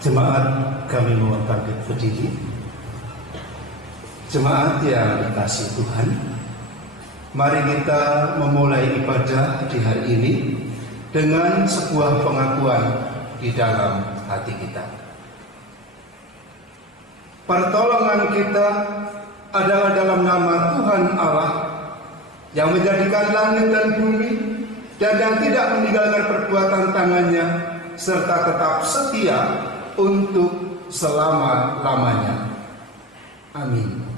Jemaat, kami mohon bangkit berdiri. Jemaat yang dikasihi Tuhan, mari kita memulai ibadah di hari ini dengan sebuah pengakuan di dalam hati kita. Pertolongan kita adalah dalam nama Tuhan Allah yang menjadikan langit dan bumi dan yang tidak meninggalkan perbuatan tangannya serta tetap setia untuk selama-lamanya. Amin.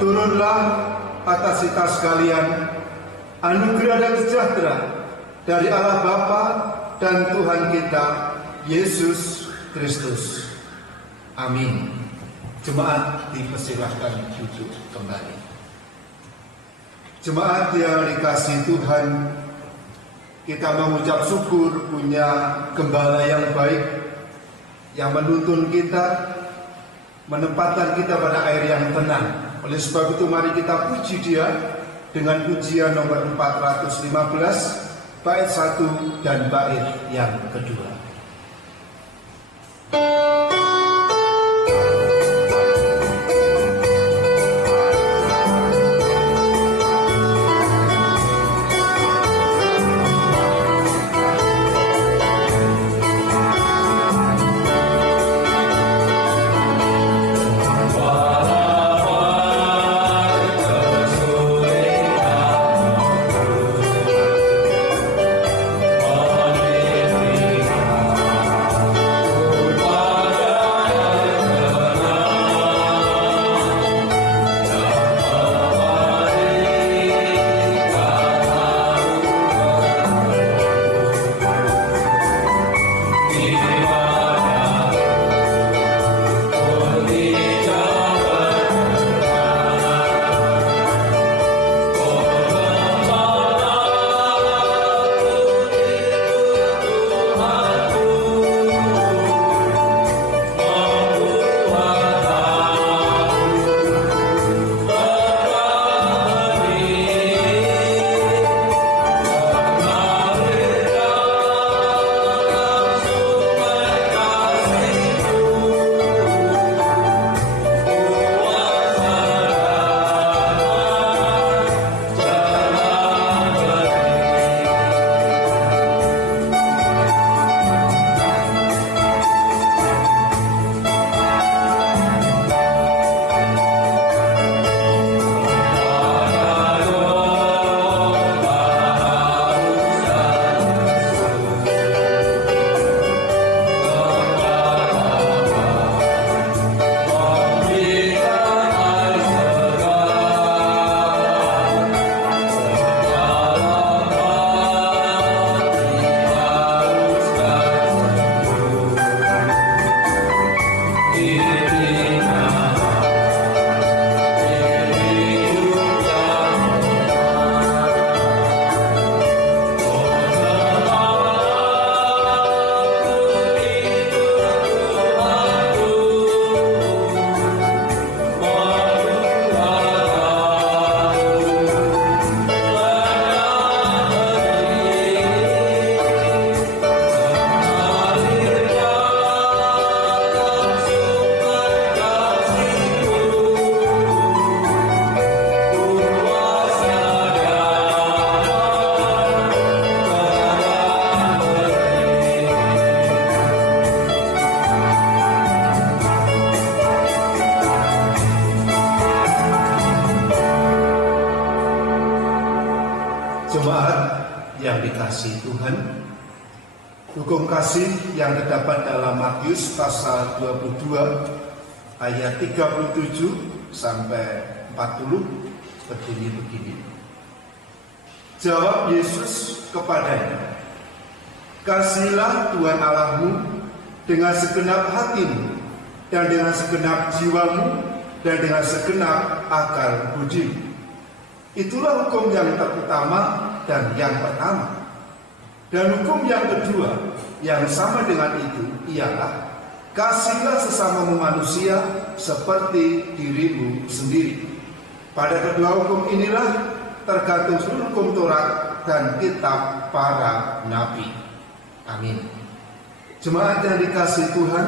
Turunlah atas kita sekalian anugerah dan sejahtera dari Allah Bapa dan Tuhan kita Yesus Kristus. Amin. Jemaat dipersilahkan duduk kembali. Jemaat yang dikasihi Tuhan, kita mengucap syukur punya gembala yang baik yang menuntun kita, menempatkan kita pada air yang tenang. Oleh sebab itu mari kita puji Dia dengan pujian nomor 415 bait 1 dan bait yang kedua. Jemaat yang dikasihi Tuhan, hukum kasih yang terdapat dalam Matius pasal 22 ayat 37 sampai 40 berbunyi begini. Jawab Yesus kepadanya, "Kasihilah Tuhan Allahmu dengan segenap hatimu dan dengan segenap jiwamu dan dengan segenap akal budimu. Itulah hukum yang terutama dan yang pertama. Dan hukum yang kedua yang sama dengan itu ialah kasihilah sesamamu manusia seperti dirimu sendiri. Pada kedua hukum inilah tergantung seluruh hukum Taurat dan kitab para nabi." Amin. Jemaat yang dikasihi Tuhan,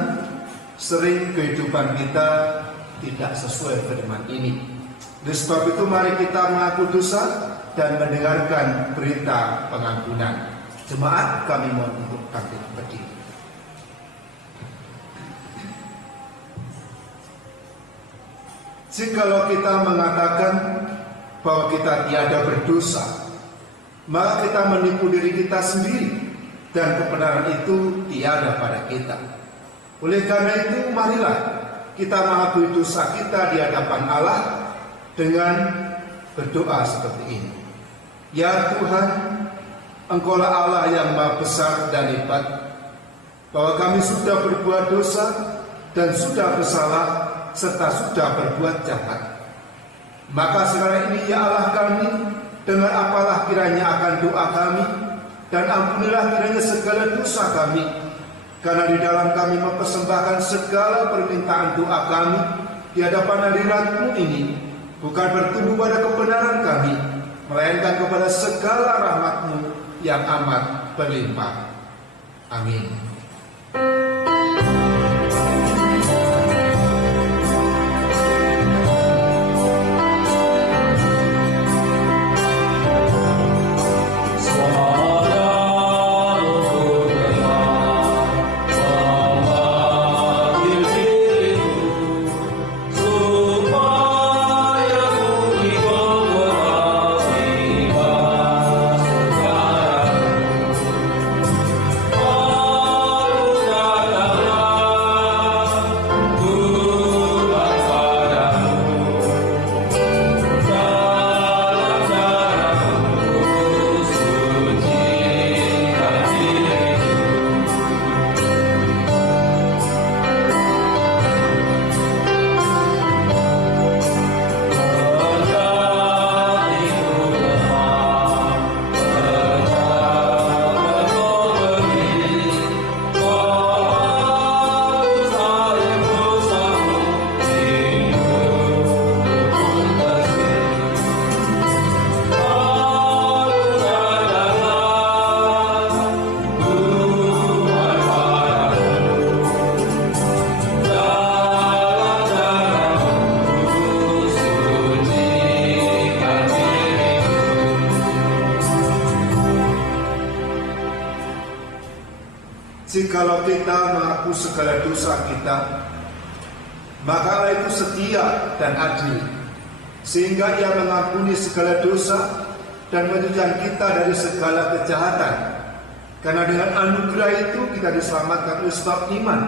sering kehidupan kita tidak sesuai firman ini. Oleh sebab itu mari kita mengaku dosa dan mendengarkan berita pengampunan. Jemaat, kami mohon untuk bangkit berdiri. Jikalau kita mengatakan bahwa kita tiada berdosa, maka kita menipu diri kita sendiri dan kebenaran itu tiada pada kita. Oleh karena itu, marilah kita mengakui dosa kita di hadapan Allah dengan berdoa seperti ini. Ya Tuhan, Engkaulah Allah yang Maha Besar dan Hebat, bahwa kami sudah berbuat dosa dan sudah bersalah serta sudah berbuat jahat. Maka sekarang ini ya Allah kami, dengar apalah kiranya akan doa kami, dan ampunilah kiranya segala dosa kami, karena di dalam kami mempersembahkan segala permintaan doa kami di hadapan hadirat-Mu ini, bukan bertumbuh pada kebenaran kami, melainkan kepada segala rahmat-Mu yang amat berlimpah. Amin. Jikalau kita mengaku segala dosa kita, maka Allah itu setia dan adil, sehingga Ia mengampuni segala dosa dan menyucikan kita dari segala kejahatan. Karena dengan anugerah itu kita diselamatkan oleh sebab iman.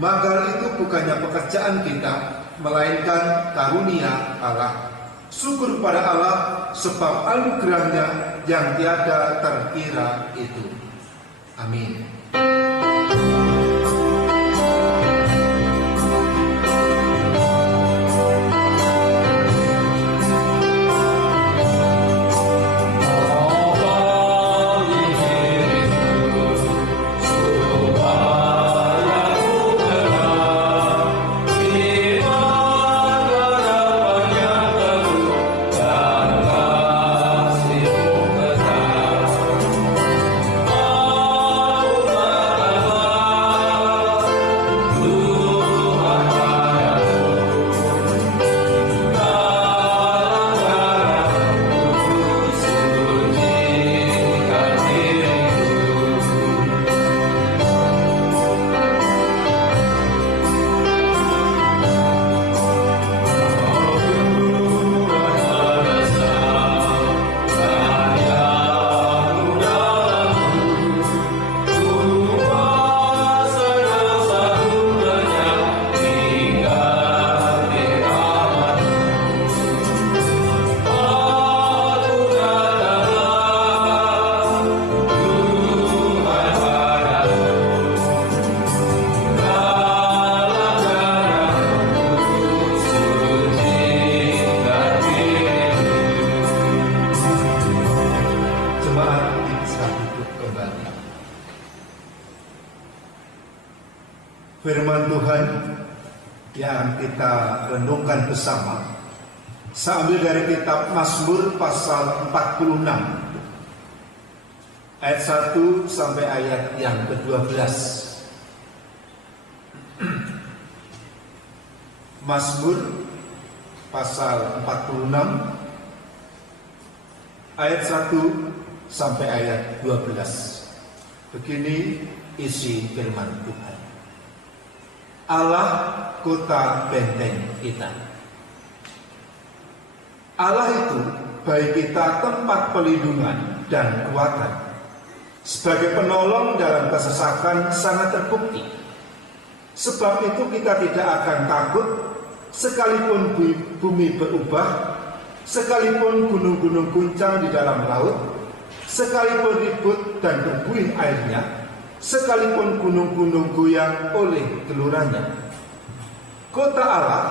Maka itu bukannya pekerjaan kita, melainkan karunia Allah. Syukur kepada Allah sebab anugerahnya yang tiada terkira itu. Amin. Firman Tuhan yang kita renungkan bersama saya ambil dari kitab Mazmur pasal 46 ayat 1 sampai ayat yang ke-12. Mazmur pasal 46 ayat 1 sampai ayat 12. Begini isi firman Tuhan. Allah kota benteng kita. Allah itu bagi kita tempat pelindungan dan kekuatan. Sebagai penolong dalam kesesakan sangat terbukti. Sebab itu kita tidak akan takut sekalipun bumi berubah, sekalipun gunung-gunung guncang di dalam laut, sekalipun ribut dan berbuih airnya, sekalipun gunung-gunung goyang oleh gelurannya. Kota Allah,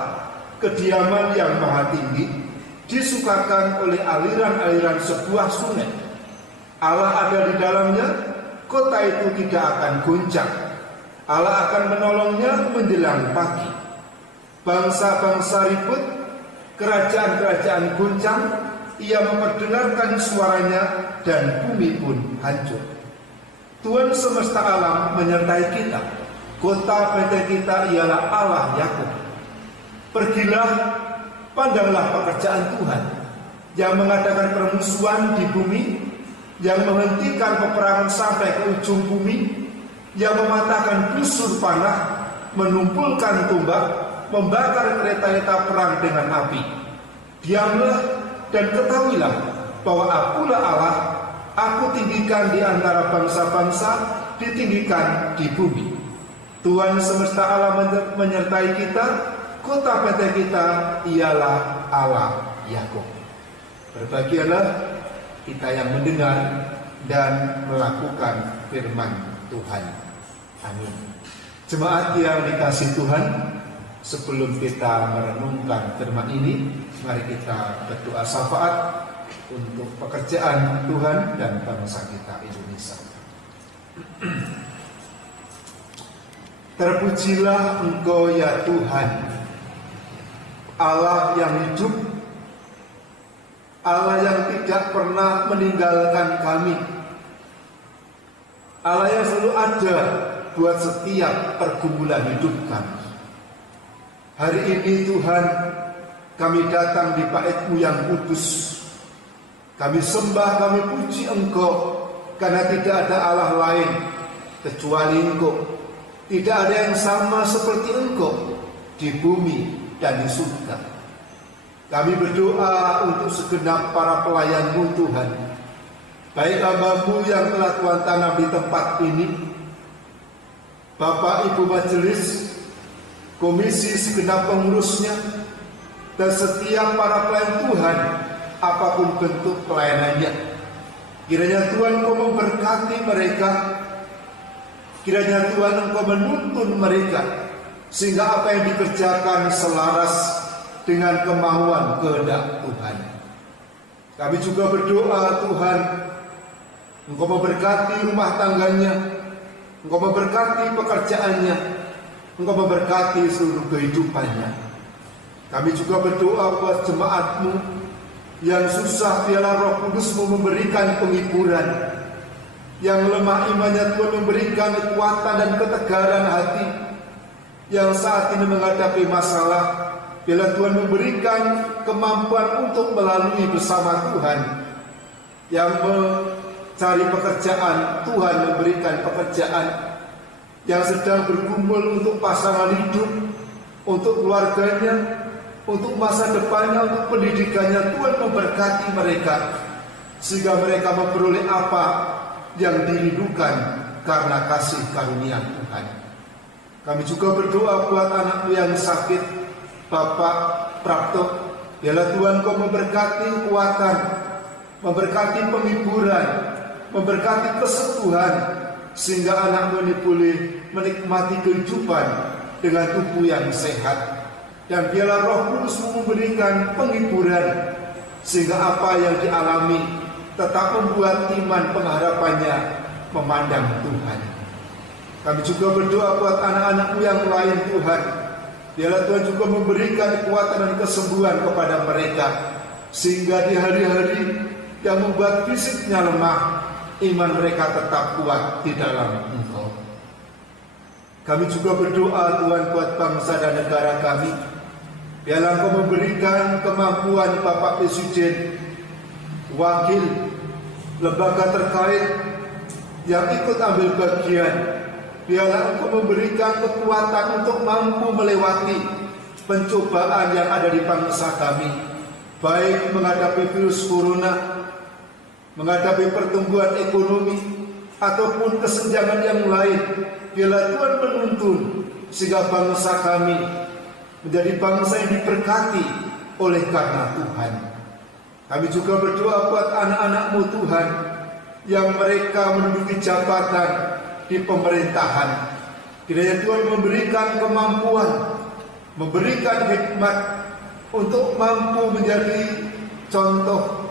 kediaman yang maha tinggi, disukakan oleh aliran-aliran sebuah sungai. Allah ada di dalamnya, kota itu tidak akan goncang. Allah akan menolongnya menjelang pagi. Bangsa-bangsa ribut, kerajaan-kerajaan goncang, ia memperdengarkan suaranya dan bumi pun hancur. Tuhan semesta alam menyertai kita. Kota benteng kita ialah Allah Yakub. Pergilah, pandanglah pekerjaan Tuhan yang mengadakan permusuhan di bumi, yang menghentikan peperangan sampai ke ujung bumi, yang mematahkan busur panah, menumpulkan tombak, membakar kereta-kereta perang dengan api. Diamlah dan ketahuilah bahwa Akulah Allah. Aku tinggikan di antara bangsa-bangsa, ditinggikan di bumi. Tuhan semesta alam menyertai kita. Kota benteng kita ialah Allah Yakub. Berbahagialah kita yang mendengar dan melakukan firman Tuhan. Amin. Jemaat yang dikasihi Tuhan, sebelum kita merenungkan firman ini, mari kita berdoa syafaat untuk pekerjaan Tuhan dan bangsa kita Indonesia. Terpujilah Engkau ya Tuhan, Allah yang hidup, Allah yang tidak pernah meninggalkan kami, Allah yang selalu ada buat setiap pergumulan hidup kami. Hari ini Tuhan, kami datang di bait-Mu yang kudus. Kami sembah, kami puji Engkau, karena tidak ada Allah lain kecuali Engkau. Tidak ada yang sama seperti Engkau di bumi dan di surga. Kami berdoa untuk segenap para pelayan-Mu Tuhan, baik hamba-Mu yang telah Tuhan tanam di tempat ini, Bapak Ibu Majelis, komisi segenap pengurusnya, dan setiap para pelayan Tuhan, apapun bentuk pelayanannya. Kiranya Tuhan Engkau memberkati mereka, kiranya Tuhan Engkau menuntun mereka, sehingga apa yang dikerjakan selaras dengan kemauan kehendak Tuhan. Kami juga berdoa Tuhan, Engkau memberkati rumah tangganya, Engkau memberkati pekerjaannya, Engkau memberkati seluruh kehidupannya. Kami juga berdoa buat jemaat-Mu yang susah, biarlah Roh Kudus-Mu memberikan penghiburan. Yang lemah imannya, Tuhan memberikan kekuatan dan ketegaran hati. Yang saat ini menghadapi masalah, biarlah Tuhan memberikan kemampuan untuk melalui bersama Tuhan. Yang mencari pekerjaan, Tuhan memberikan pekerjaan. Yang sedang bergumul untuk pasangan hidup, untuk keluarganya, untuk masa depannya, untuk pendidikannya, Tuhan memberkati mereka, sehingga mereka memperoleh apa yang dirindukan karena kasih karunia Tuhan. Kami juga berdoa buat anak-Mu yang sakit, Bapak Prapto, biarlah Tuhan Kau memberkati kekuatan, memberkati penghiburan, memberkati kesembuhan, sehingga anak-Mu ini boleh menikmati kehidupan dengan tubuh yang sehat. Dan biarlah Roh Kudus-Mu memberikan penghiburan, sehingga apa yang dialami tetap membuat iman pengharapannya memandang Tuhan. Kami juga berdoa buat anak-anak-Mu yang lain Tuhan. Biarlah Tuhan juga memberikan kekuatan dan kesembuhan kepada mereka, sehingga di hari-hari yang membuat fisiknya lemah, iman mereka tetap kuat di dalam Engkau. Kami juga berdoa Tuhan buat bangsa dan negara kami. Biarlah Engkau memberikan kemampuan Bapak Presiden, wakil, lembaga terkait yang ikut ambil bagian. Biarlah Engkau memberikan kekuatan untuk mampu melewati pencobaan yang ada di bangsa kami, baik menghadapi virus corona, menghadapi pertumbuhan ekonomi, ataupun kesenjangan yang lain. Biarlah Tuhan menuntun sehingga bangsa kami menjadi bangsa yang diberkati oleh karena Tuhan. Kami juga berdoa buat anak-anak-Mu Tuhan yang mereka menduduki jabatan di pemerintahan. Kiranya Tuhan memberikan kemampuan, memberikan hikmat untuk mampu menjadi contoh,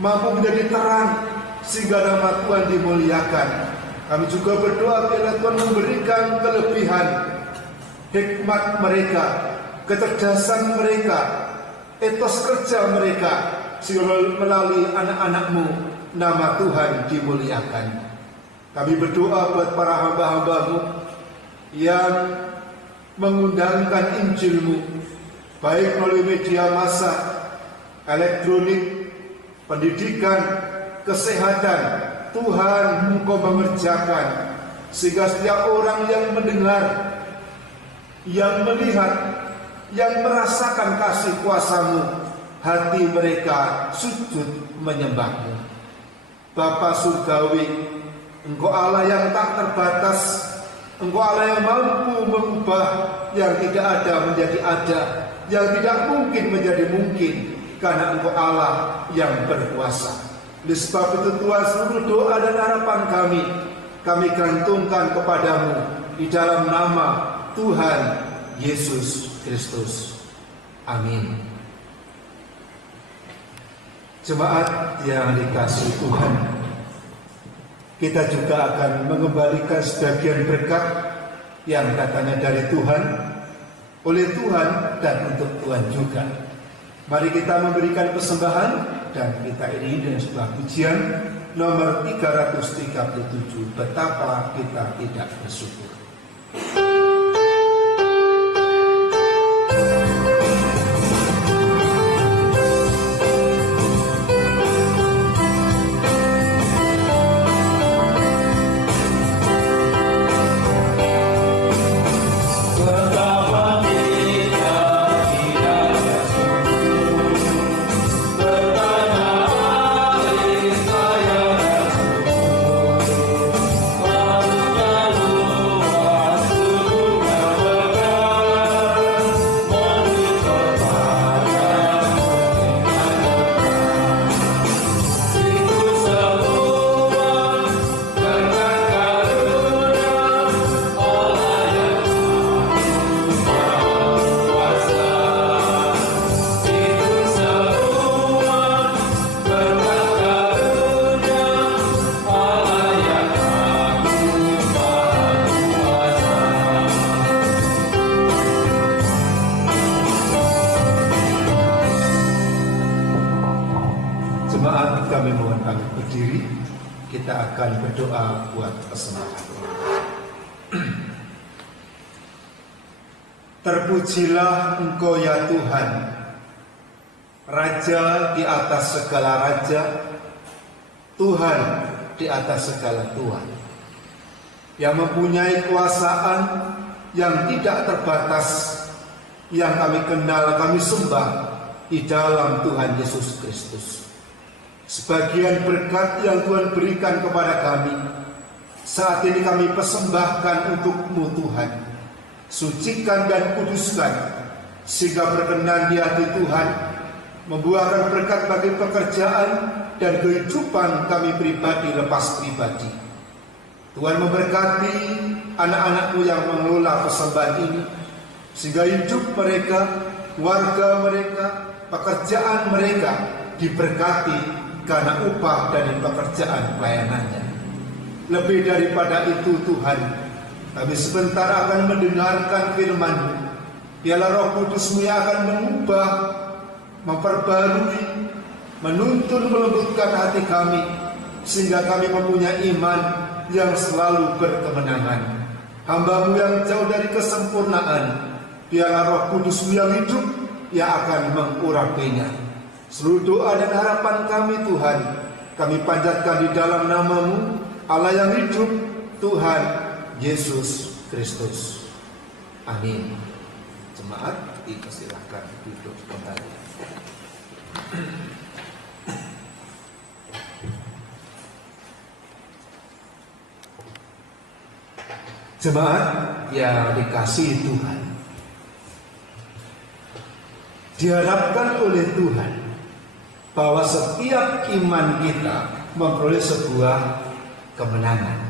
mampu menjadi terang, sehingga nama Tuhan dimuliakan. Kami juga berdoa biarlah Tuhan memberikan kelebihan, hikmat mereka, kecerdasan mereka, etos kerja mereka, sehingga melalui anak-anak-Mu nama Tuhan dimuliakan. Kami berdoa buat para hamba-hamba-Mu yang mengundangkan Injil-Mu, baik melalui media massa, elektronik, pendidikan, kesehatan. Tuhan, Engkau mengerjakan sehingga setiap orang yang mendengar, yang melihat, yang merasakan kasih kuasa-Mu, hati mereka sujud menyembah-Mu. Bapa Surgawi, Engkau Allah yang tak terbatas, Engkau Allah yang mampu mengubah yang tidak ada menjadi ada, yang tidak mungkin menjadi mungkin, karena Engkau Allah yang berkuasa. Oleh sebab itu Tuhan, seluruh doa dan harapan kami gantungkan kepadamu di dalam nama Tuhan Yesus Kristus. Amin. Jemaat yang dikasihi Tuhan, kita juga akan mengembalikan sebagian berkat yang katanya dari Tuhan, oleh Tuhan, dan untuk Tuhan juga. Mari kita memberikan persembahan, dan kita iringi dengan sebuah pujian nomor 337, betapa kita tidak bersyukur. Jemaat, kami mohon bangkit berdiri. Kita akan berdoa buat persembahan. Terpujilah Engkau ya Tuhan, Raja di atas segala raja, Tuhan di atas segala Tuhan, yang mempunyai kuasaan yang tidak terbatas, yang kami kenal, kami sembah di dalam Tuhan Yesus Kristus. Sebagian berkat yang Tuhan berikan kepada kami, saat ini kami persembahkan untuk-Mu Tuhan. Sucikan dan kuduskan, sehingga berkenan di hati Tuhan, membuahkan berkat bagi pekerjaan dan kehidupan kami pribadi lepas pribadi. Tuhan memberkati anak-anak-Mu yang mengelola persembahan ini, sehingga hidup mereka, keluarga mereka, pekerjaan mereka diberkati karena upah dari pekerjaan pelayanannya. Lebih daripada itu Tuhan, Kami sebentar akan mendengarkan firman-Mu. Biarlah Roh Kudus-Mu yang akan mengubah, memperbarui, menuntun, melembutkan hati kami, sehingga kami mempunyai iman yang selalu berkemenangan. Hamba-Mu yang jauh dari kesempurnaan, biarlah Roh Kudus-Mu yang hidup yang akan mengurapinya. Seluruh doa dan harapan kami Tuhan, kami panjatkan di dalam nama-Mu, Allah yang hidup, Tuhan Yesus Kristus. Amin. Jemaat, dipersilahkan duduk kembali. Jemaat yang dikasihi Tuhan, diharapkan oleh Tuhan bahwa setiap iman kita memperoleh sebuah kemenangan.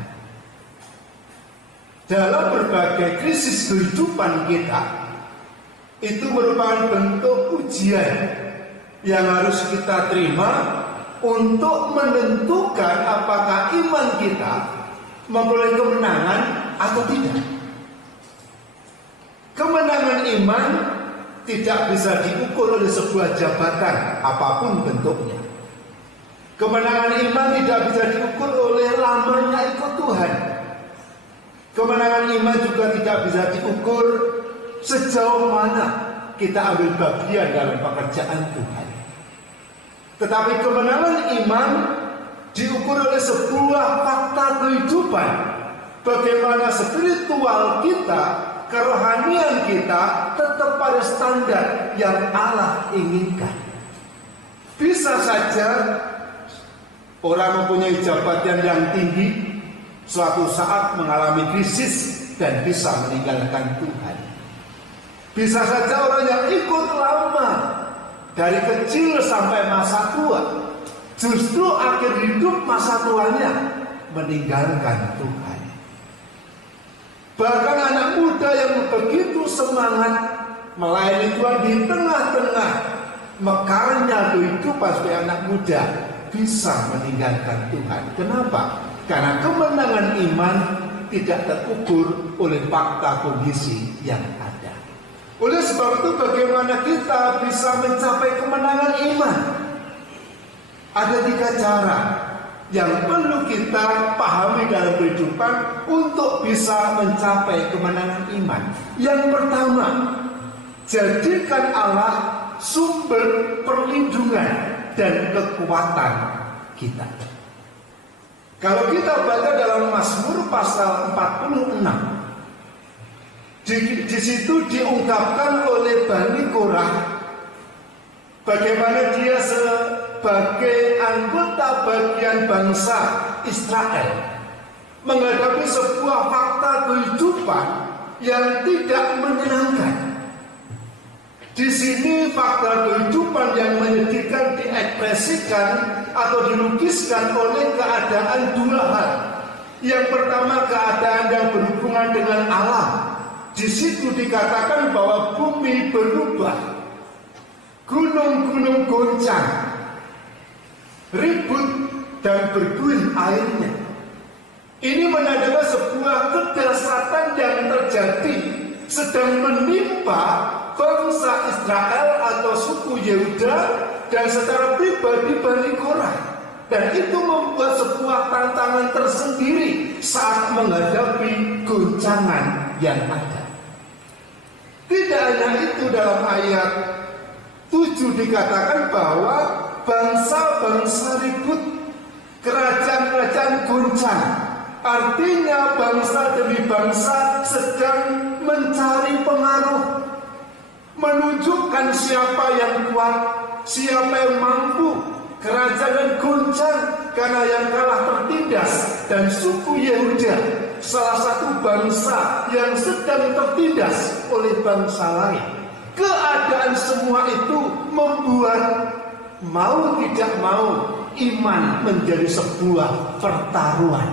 Dalam berbagai krisis kehidupan kita, itu merupakan bentuk ujian yang harus kita terima untuk menentukan apakah iman kita memperoleh kemenangan atau tidak. Kemenangan iman tidak bisa diukur oleh sebuah jabatan apapun bentuknya. Kemenangan iman tidak bisa diukur oleh lamanya ikut Tuhan. Kemenangan iman juga tidak bisa diukur sejauh mana kita ambil bagian dalam pekerjaan Tuhan. Tetapi kemenangan iman diukur oleh sebuah fakta kehidupan. Bagaimana spiritual kita, kerohanian kita tetap pada standar yang Allah inginkan. Bisa saja orang mempunyai jabatan yang tinggi, suatu saat mengalami krisis dan bisa meninggalkan Tuhan. Bisa saja orang yang ikut lama dari kecil sampai masa tua, justru akhir hidup masa tuanya meninggalkan Tuhan. Bahkan anak muda yang begitu semangat melayani Tuhan di tengah-tengah mekarnya kehidupan sebagai anak muda bisa meninggalkan Tuhan. Kenapa? Karena kemenangan iman tidak terukur oleh fakta kondisi yang ada. Oleh sebab itu bagaimana kita bisa mencapai kemenangan iman? Ada 3 cara yang perlu kita pahami dalam kehidupan untuk bisa mencapai kemenangan iman. Yang pertama, jadikan Allah sumber perlindungan dan kekuatan kita. Kalau kita baca dalam Mazmur pasal 46, di situ diungkapkan oleh Bani Korah bagaimana dia sebagai anggota bagian bangsa Israel menghadapi sebuah fakta kehidupan yang tidak menyenangkan. Di sini fakta kehidupan yang menyedihkan diekspresikan atau dilukiskan oleh keadaan 2 hal. Yang pertama, keadaan yang berhubungan dengan alam. Di situ dikatakan bahwa bumi berubah, gunung-gunung goncang, ribut dan bergulir airnya. Ini menandakan sebuah kedahsyatan yang terjadi sedang menimpa bangsa Israel atau suku Yehuda dan secara pribadi Bani Korah. Dan itu membuat sebuah tantangan tersendiri saat menghadapi goncangan yang ada. Tidak hanya itu, dalam ayat 7 dikatakan bahwa bangsa-bangsa ribut, kerajaan-kerajaan goncang. Artinya bangsa demi bangsa sedang mencari pengaruh, menunjukkan siapa yang kuat, siapa yang mampu. Kerajaan goncang karena yang kalah tertindas, dan suku Yehuda salah satu bangsa yang sedang tertindas oleh bangsa lain. Keadaan semua itu membuat mau tidak mau iman menjadi sebuah pertaruhan.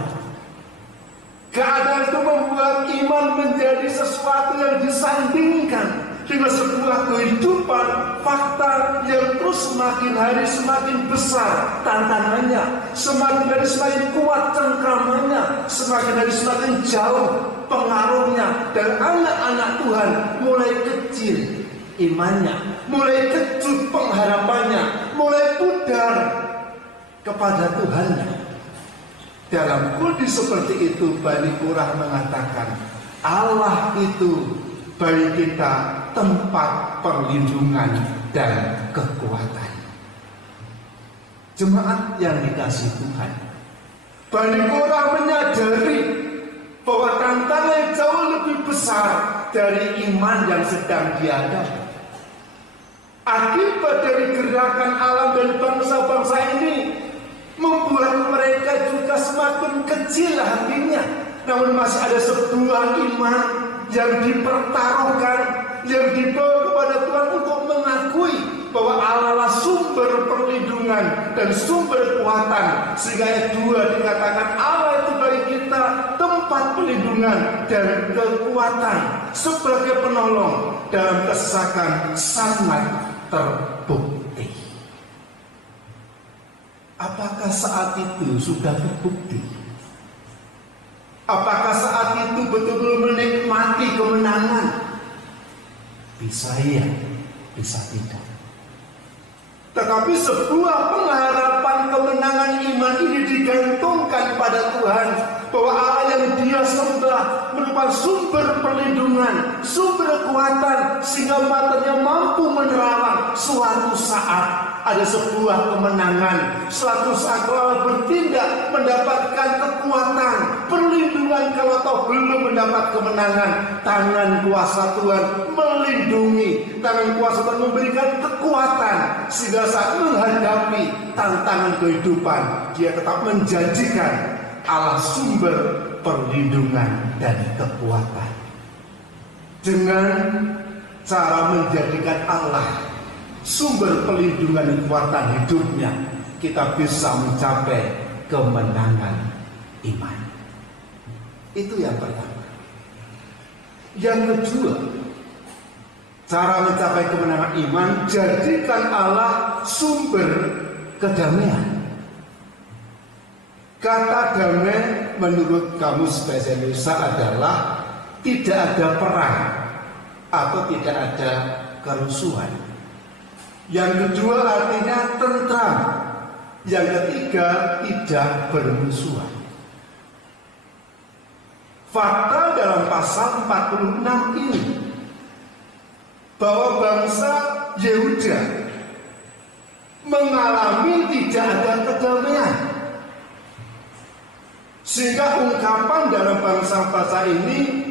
Keadaan itu membuat iman menjadi sesuatu yang disandingkan dengan sebuah kehidupan fakta yang terus semakin hari semakin besar tantangannya, semakin hari semakin kuat cengkramannya, semakin hari semakin jauh pengaruhnya, dan anak-anak Tuhan mulai kecil imannya, mulai kecut pengharapannya, mulai pudar kepada Tuhannya. Dalam kondisi seperti itu, Bani Korah mengatakan, Allah itu bagi kita tempat perlindungan dan kekuatan. Jemaat yang dikasihi Tuhan, Bani Korah menyadari bahwa tantangan jauh lebih besar dari iman yang sedang dihadapi. Akibat dari gerakan alam dan bangsa-bangsa ini membuat mereka juga semakin kecil hatinya. Namun masih ada sebuah iman yang dipertaruhkan, yang dibawa kepada Tuhan untuk mengakui bahwa Allah lah sumber perlindungan dan sumber kekuatan. Sehingga ayat 2 dikatakan Allah itu bagi kita tempat perlindungan dan kekuatan, sebagai penolong dalam kesesakan sangat terbukti. Apakah saat itu sudah terbukti? Apakah saat itu betul-betul menikmati kemenangan? Bisa iya, bisa tidak. Tetapi sebuah pengharapan kemenangan iman ini digantungkan pada Tuhan, bahwa Allah yang dia sembah merupakan sumber perlindungan, sumber kekuatan, sehingga matanya mampu menerawang. Suatu saat ada sebuah kemenangan, suatu saat Allah bertindak mendapatkan kekuatan, perlindungan. Kalau toh belum mendapat kemenangan, tangan kuasa Tuhan melindungi, tangan kuasa Tuhan memberikan kekuatan, sehingga saat menghadapi tantangan kehidupan, dia tetap menjanjikan Allah sumber perlindungan dan kekuatan. Dengan cara menjadikan Allah sumber perlindungan dan kekuatan hidupnya, kita bisa mencapai kemenangan iman. Itu yang pertama. Yang kedua, cara mencapai kemenangan iman, jadikan Allah sumber kedamaian. Kata damai menurut Kamus Bahasa Indonesia adalah tidak ada perang atau tidak ada kerusuhan. Yang kedua artinya tentram. Yang ketiga tidak bermusuhan. Fakta dalam pasal 46 ini bahwa bangsa Yehuda mengalami tidak ada kedamaian. Sehingga ungkapan dalam bangsa-bangsa ini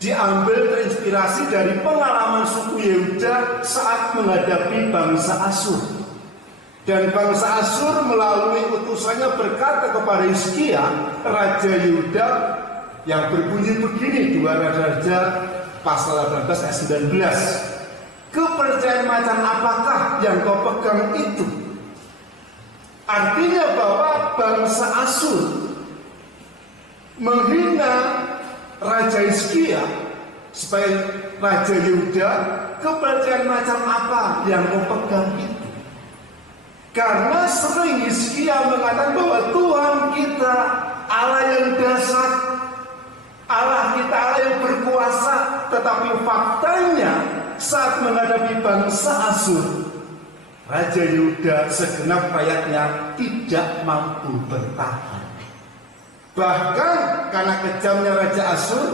diambil terinspirasi dari pengalaman suku Yehuda saat menghadapi bangsa Asyur. Dan bangsa Asyur melalui utusannya berkata kepada Hizkia, Raja Yehuda, yang berbunyi begini, 2 Raja pasal 18 ayat 19. Kepercayaan macam apakah yang kau pegang itu? Artinya bahwa bangsa Asyur menghina Raja Hizkia sebagai Raja Yehuda. Kepercayaan macam apa yang kau pegang itu? Karena sering Hizkia mengatakan bahwa Tuhan kita Allah yang dahsyat, Allah kita Allah yang berkuasa. Tetapi faktanya saat menghadapi bangsa Asyur, Raja Yehuda segenap rakyatnya tidak mampu bertahan. Bahkan karena kejamnya Raja Asyur,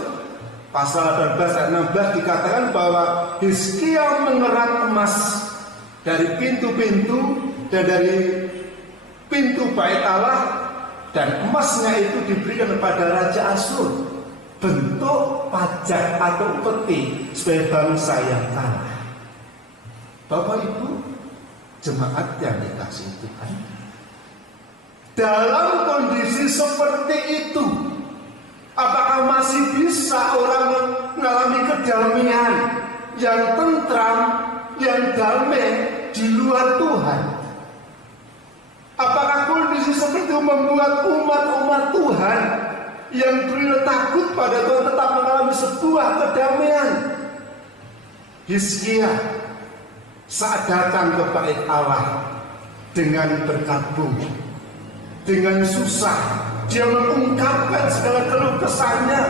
pasal 18 ayat 16 dikatakan bahwa Hizkia mengerat emas dari pintu-pintu dan dari pintu bait Allah, dan emasnya itu diberikan kepada Raja Asyur, bentuk pajak atau upeti sebagai bangsa yang kalah. Bapak Ibu jemaat yang dikasihi Tuhan, dalam kondisi seperti itu, apakah masih bisa orang mengalami kedamaian yang tentram, yang damai di luar Tuhan? Apakah kondisi seperti itu membuat umat-umat Tuhan yang dulu takut pada Tuhan tetap mengalami sebuah kedamaian? Hizkia saat datang ke bait Allah dengan berkabung, dengan susah, dia mengungkapkan segala keluh kesahnya.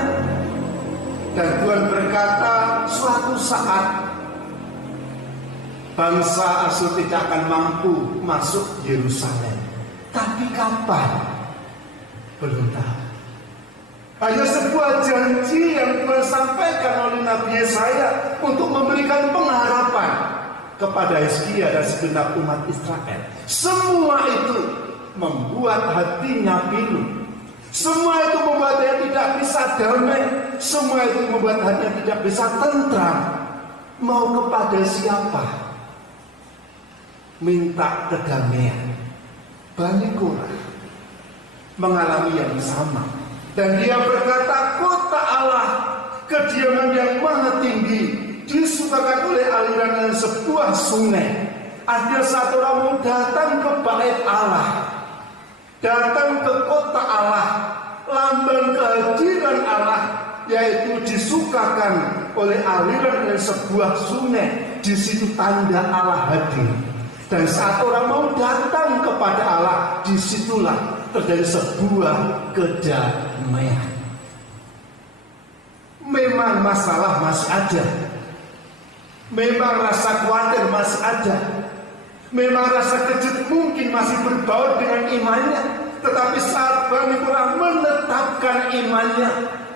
Dan Tuhan berkata, suatu saat bangsa Asyur tidak akan mampu masuk Yerusalem. Tapi kapan? Belum tahu. Hanya sebuah janji yang Tuhan sampaikan oleh Nabi Yesaya untuk memberikan pengharapan kepada Hizkia dan segenap umat Israel. Semua itu membuat hatinya pilu. Semua itu membuat dia tidak bisa damai. Semua itu membuat hatinya tidak bisa tentram. Mau kepada siapa? Minta kedamaian. Bani Korah mengalami yang sama. Dan dia berkata, kota Allah, kediaman yang maha tinggi, disukakan oleh aliran dan sebuah sungai. Ada satu orang mau datang ke bait Allah, datang ke kota Allah, lambang kehadiran Allah, yaitu disukakan oleh aliran dan sebuah sungai. Di situ tanda Allah hadir. Dan saat orang mau datang kepada Allah, disitulah terjadi sebuah kedamaian. Memang masalah masih ada, memang rasa khawatir masih ada, memang rasa kejut mungkin masih berbaur dengan imannya. Tetapi saat Bani Korah menetapkan imannya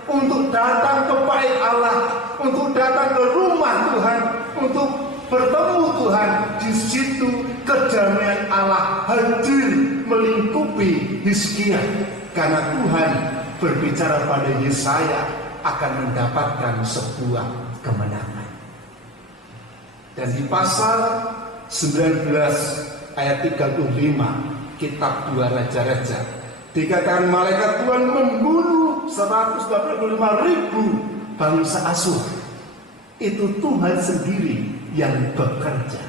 untuk datang ke bait Allah, untuk datang ke rumah Tuhan, untuk bertemu Tuhan, di situ kedamaian Allah hadir melingkupi Hizkia. Karena Tuhan berbicara pada Yesaya akan mendapatkan sebuah kemenangan. Dan di pasal 19 ayat 35 kitab 2 Raja-Raja dikatakan malaikat Tuhan membunuh 125.000 bangsa Asyur. Itu Tuhan sendiri yang bekerja,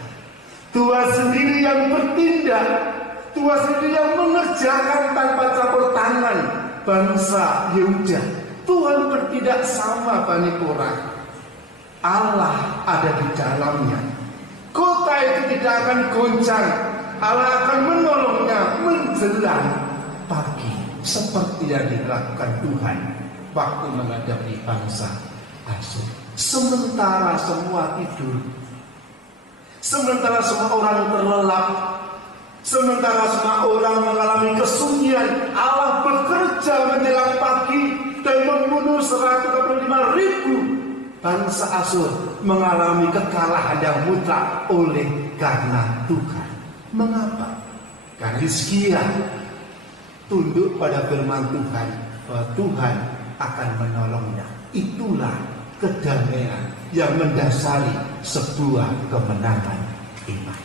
Tuhan sendiri yang bertindak, Tuhan sendiri yang mengerjakan tanpa campur tangan bangsa Yehuda. Tuhan bertindak sama Bani Korah. Allah ada di dalamnya. Kota itu tidak akan goncang. Allah akan menolongnya menjelang pagi, seperti yang dilakukan Tuhan waktu menghadapi bangsa Asyur. Sementara semua tidur, sementara semua orang terlelap, sementara semua orang mengalami kesunyian, Allah bekerja menjelang pagi dan membunuh 125.000 bangsa Asyur, mengalami kekalahan yang mutlak oleh karena Tuhan. Mengapa? Karena Hizkia tunduk pada firman Tuhan bahwa Tuhan akan menolongnya. Itulah kedamaian yang mendasari sebuah kemenangan iman.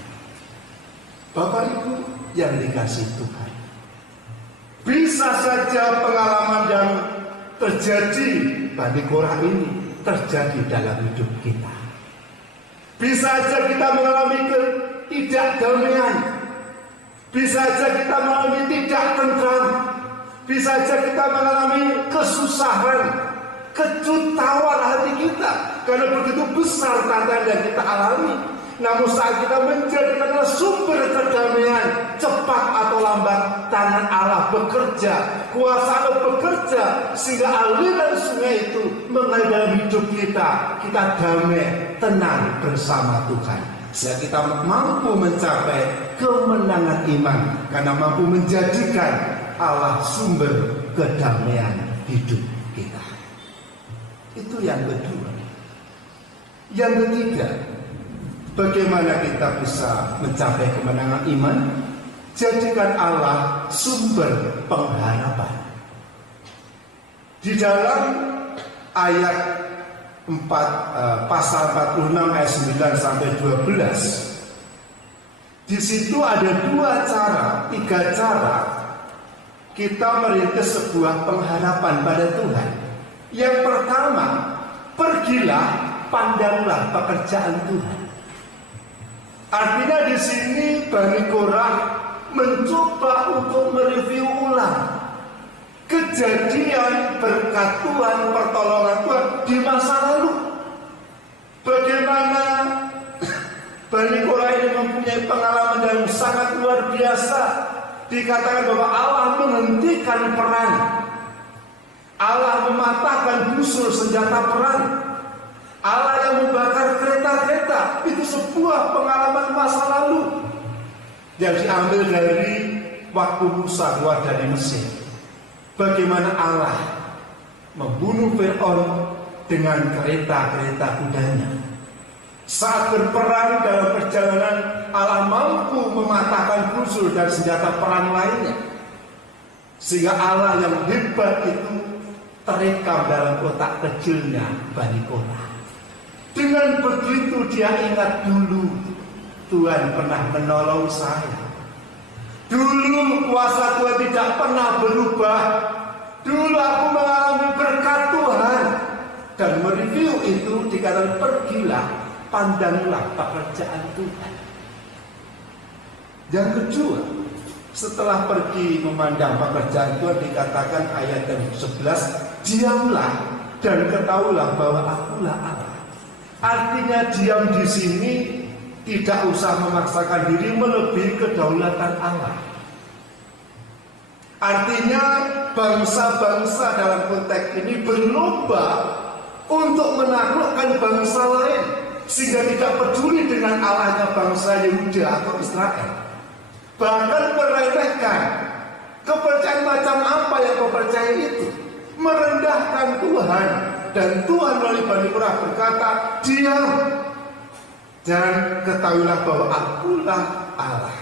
Bapak Ibu yang dikasihi Tuhan, bisa saja pengalaman yang terjadi Bani Korah ini terjadi dalam hidup kita. Bisa saja kita mengalami ketidakdamaian, bisa saja kita mengalami tidak tentram, bisa saja kita mengalami kesusahan, kecut tawar hati kita karena begitu besar tantangan yang kita alami. Namun saat kita menjadikan sumber kedamaian, cepat atau lambat tangan Allah bekerja, kuasa Allah bekerja, sehingga aliran sungai itu mengalir dalam hidup kita. Kita damai, tenang bersama Tuhan, sehingga kita mampu mencapai kemenangan iman karena mampu menjadikan Allah sumber kedamaian hidup kita. Itu yang kedua. Yang ketiga, bagaimana kita bisa mencapai kemenangan iman? Jadikan Allah sumber pengharapan. Di dalam ayat 4, pasal 46 ayat 9 sampai 12, di situ ada 3 cara kita merintis sebuah pengharapan pada Tuhan. Yang pertama, pergilah, pandanglah pekerjaan Tuhan. Artinya di sini Bani Korah mencoba untuk mereview ulang kejadian berkat Tuhan, pertolongan Tuhan di masa lalu. Bagaimana Bani Korah ini mempunyai pengalaman yang sangat luar biasa. Dikatakan bahwa Allah menghentikan perang, Allah mematahkan busur senjata perang, Allah yang membakar kereta-kereta. Itu sebuah pengalaman masa lalu yang diambil dari waktu Musa keluar dari Mesir. Bagaimana Allah membunuh Fir'aun dengan kereta-kereta kudanya. Saat berperang dalam perjalanan, Allah mampu mematahkan busur dan senjata perang lainnya. Sehingga Allah yang hebat itu terekam dalam kotak kecilnya Bani Korah. Dengan begitu dia ingat dulu, Tuhan pernah menolong saya. Dulu kuasa Tuhan tidak pernah berubah. Dulu aku mengalami berkat Tuhan. Dan mereview itu dikatakan, pergilah, pandanglah pekerjaan Tuhan. Yang kedua, setelah pergi memandang pekerjaan Tuhan, dikatakan ayat yang 11, diamlah dan ketahuilah bahwa akulah Allah. Artinya diam di sini tidak usah memaksakan diri melebihi kedaulatan Allah. Artinya bangsa-bangsa dalam konteks ini berlomba untuk menaklukkan bangsa lain, sehingga tidak peduli dengan Allahnya bangsa Yehuda atau Israel. Bahkan meremehkan kepercayaan macam apa yang kau percaya itu, merendahkan Tuhan. Dan Tuhan melalui Bani Korah berkata, diam dan ketahuilah bahwa akulah Allah.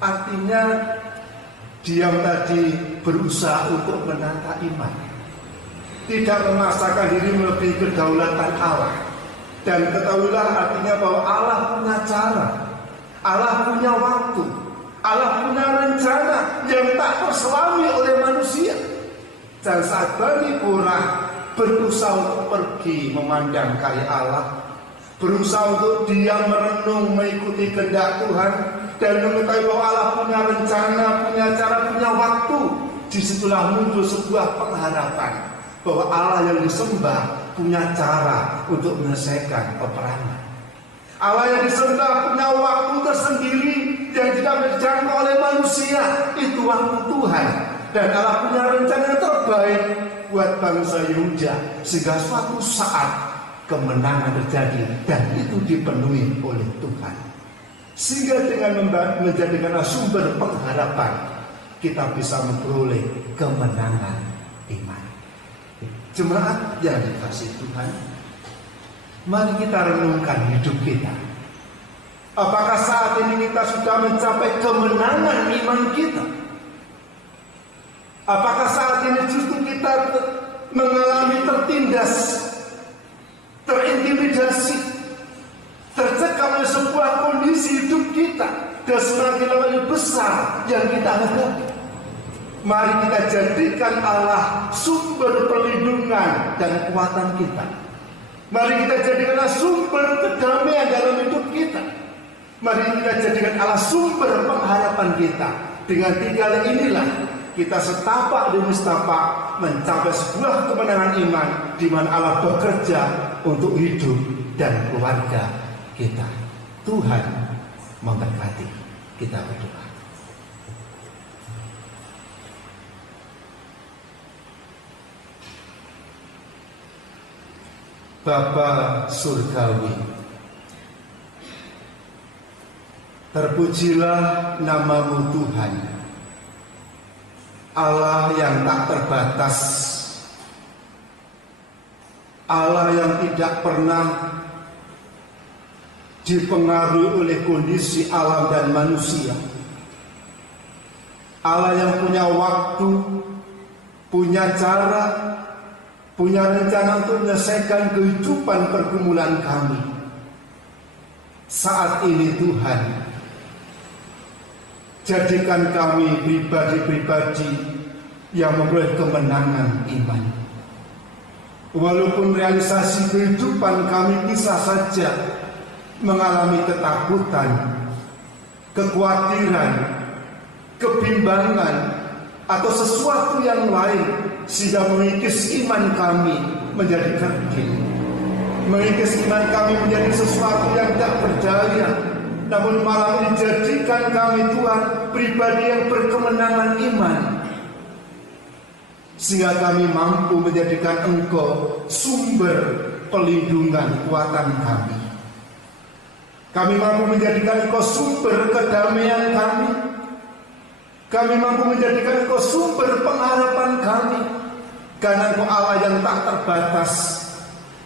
Artinya diam tadi berusaha untuk menata iman, tidak memaksakan diri melebihi kedaulatan Allah. Dan ketahuilah artinya bahwa Allah punya cara, Allah punya waktu, Allah punya rencana yang tak terselami oleh manusia. Dan saat Bani Korah berusaha untuk pergi memandang karya Allah, berusaha untuk diam merenung mengikuti kehendak Tuhan, dan mengetahui bahwa Allah punya rencana, punya cara, punya waktu, disitulah muncul sebuah pengharapan bahwa Allah yang disembah punya cara untuk menyelesaikan peperangan. Allah yang disembah punya waktu tersendiri yang tidak dijangkau oleh manusia. Itu waktu Tuhan. Dan Allah punya rencana yang terbaik buat bangsa Yehuda, sehingga suatu saat kemenangan terjadi dan itu dipenuhi oleh Tuhan. Sehingga dengan menjadikan sumber pengharapan, kita bisa memperoleh kemenangan iman. Jemaat yang dikasihi Tuhan, mari kita renungkan hidup kita. Apakah saat ini kita sudah mencapai kemenangan iman kita? Apakah saat ini justru kita mengalami tertindas, terintimidasi, tercekam oleh sebuah kondisi hidup kita dan semakin lebih besar yang kita hadapi? Mari kita jadikan Allah sumber perlindungan dan kekuatan kita. Mari kita jadikan Allah sumber kedamaian dalam hidup kita. Mari kita jadikan Allah sumber pengharapan kita. Dengan tiga hal inilah kita setapak demi setapak mencapai sebuah kemenangan iman, di mana Allah bekerja untuk hidup dan keluarga kita. Tuhan memberkati. Kita berdoa. Bapa surgawi, terpujilah namamu Tuhan, Allah yang tak terbatas, Allah yang tidak pernah dipengaruhi oleh kondisi alam dan manusia, Allah yang punya waktu, punya cara, punya rencana untuk menyelesaikan kehidupan pergumulan kami. Saat ini Tuhan, jadikan kami pribadi-pribadi yang memperoleh kemenangan iman. Walaupun realisasi kehidupan kami bisa saja mengalami ketakutan, kekhawatiran, kebimbangan, atau sesuatu yang lain sehingga mengikis iman kami menjadi kerdil. mengikis iman kami menjadi sesuatu yang tak berdaya, namun malah menjadikan kami Tuhan pribadi yang berkemenangan iman, sehingga kami mampu menjadikan Engkau sumber pelindungan kekuatan kami. Kami mampu menjadikan Engkau sumber kedamaian kami. Kami mampu menjadikan Engkau sumber pengharapan kami, karena Engkau Allah yang tak terbatas,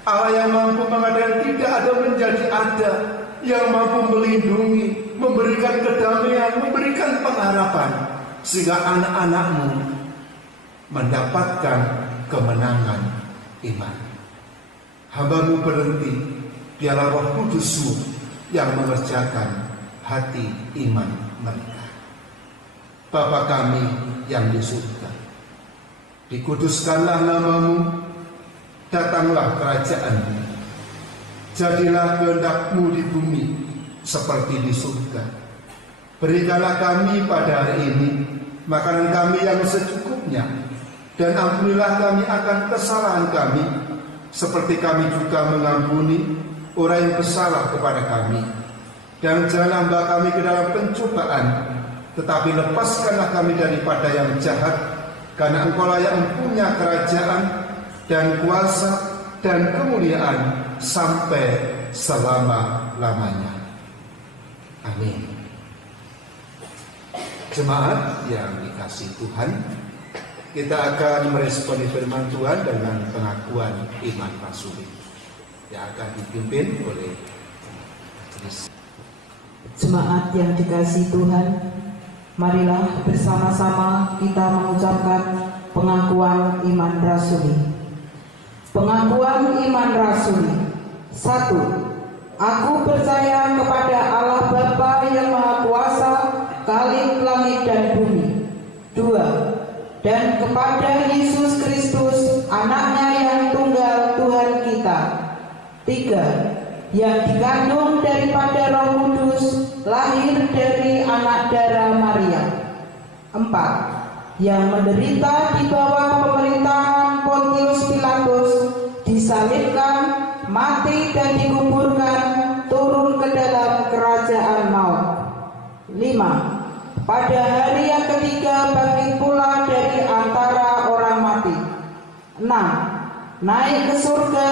Allah yang mampu mengadakan tidak ada menjadi ada, yang mampu melindungi, memberikan kedamaian, memberikan pengharapan, sehingga anak-anak-Mu mendapatkan kemenangan iman. Hamba-Mu berhenti, biarlah Roh Kudus-Mu yang mengerjakan hati iman mereka. Bapa kami yang di surga, dikuduskanlah nama-Mu, datanglah kerajaan-Mu, jadilah kehendak-Mu di bumi seperti di surga. Berikanlah kami pada hari ini makanan kami yang secukupnya, dan ampunilah kami akan kesalahan kami, seperti kami juga mengampuni orang yang bersalah kepada kami. Dan jangan hamba kami ke dalam pencobaan, tetapi lepaskanlah kami daripada yang jahat, karena Engkau-lah yang mempunyai kerajaan dan kuasa dan kemuliaan sampai selama-lamanya. Amin. Jemaat yang dikasihi Tuhan, kita akan meresponi firman Tuhan dengan pengakuan iman rasuli yang akan dipimpin oleh jemaat yang dikasihi Tuhan. Marilah bersama-sama kita mengucapkan pengakuan iman rasuli. Pengakuan iman rasuli. 1. Aku percaya kepada Allah Bapa yang Maha Kuasa, Khalik langit dan bumi. 2. Dan kepada Yesus Kristus, anaknya yang tunggal Tuhan kita. 3. Yang dikandung daripada Roh Kudus, lahir dari anak darah Maria. 4. Yang menderita di bawah pemerintahan Pontius Pilatus, disalibkan, mati dan dikuburkan, turun ke dalam kerajaan maut. 5. Pada hari yang ketiga bangkit pula dari antara orang mati. 6. Naik ke surga,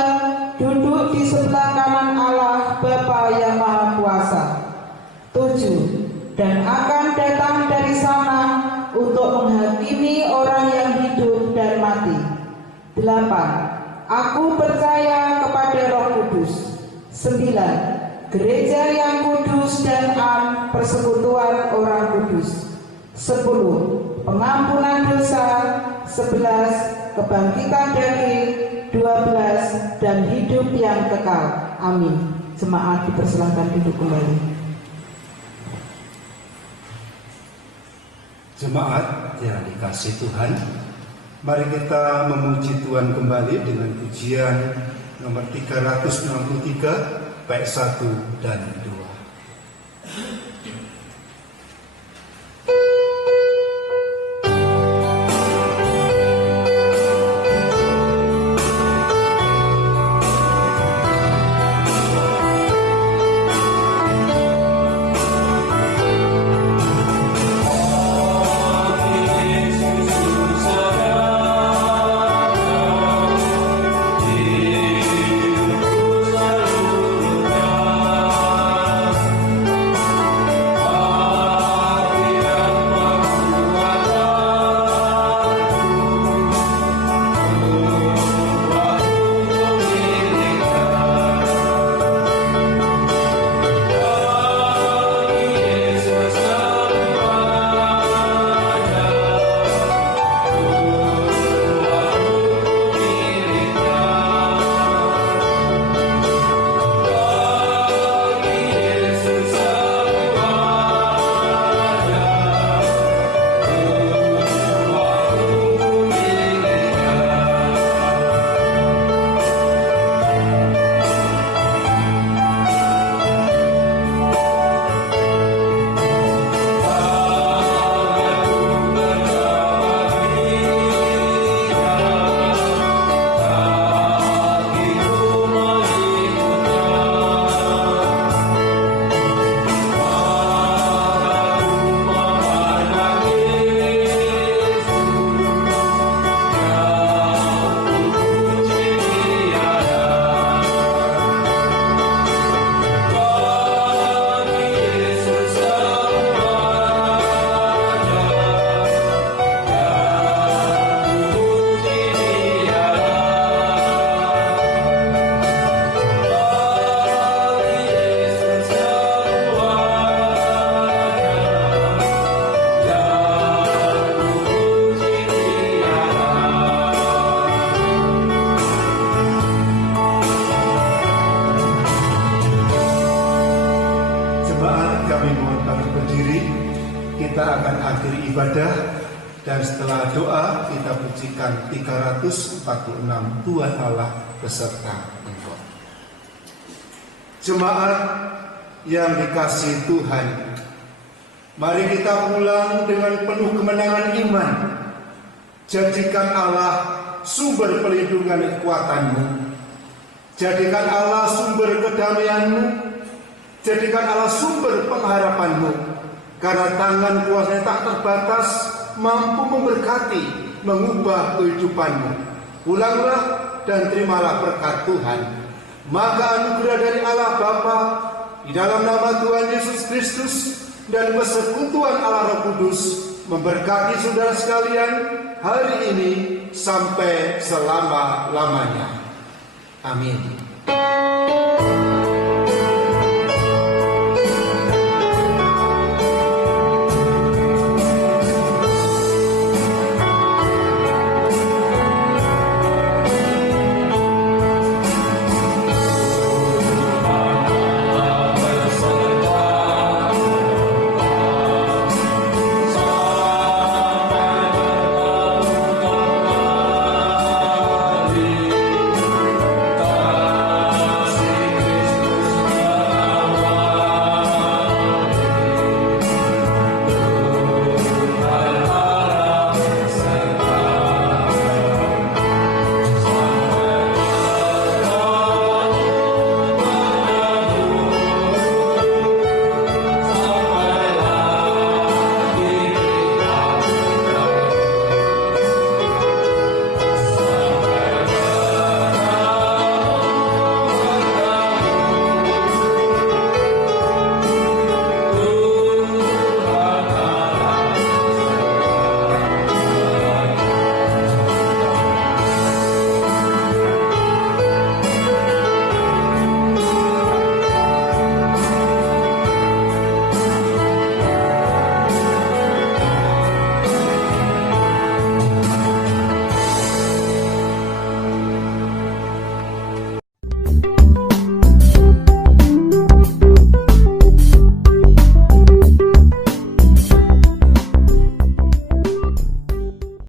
duduk di sebelah kanan Allah Bapa yang Maha Kuasa. 7. Dan akan datang dari sana untuk menghakimi orang yang hidup dan mati. 8. Aku percaya kepada Roh Kudus. 9. Gereja yang kudus dan am, persekutuan orang kudus. 10. Pengampunan dosa. 11. Kebangkitan daging. 12. Dan hidup yang kekal. Amin. Jemaat dipersilakan duduk kembali. Jemaat yang dikasihi Tuhan, mari kita memuji Tuhan kembali dengan pujian nomor 363 bait 1 dan 2. ibadah, dan setelah doa kita pujikan 346 Tuhan Allah beserta engkau. Jemaat yang dikasihi Tuhan, mari kita pulang dengan penuh kemenangan iman. Jadikan Allah sumber perlindungan dan kekuatanmu. Jadikan Allah sumber kedamaianmu. Jadikan Allah sumber pengharapanmu. Karena tangan kuasa tak terbatas mampu memberkati, mengubah kehidupanmu. Pulanglah dan terimalah berkat Tuhan. Maka anugerah dari Allah Bapa, di dalam nama Tuhan Yesus Kristus, dan persekutuan Allah Roh Kudus memberkati saudara sekalian hari ini sampai selama-lamanya. Amin.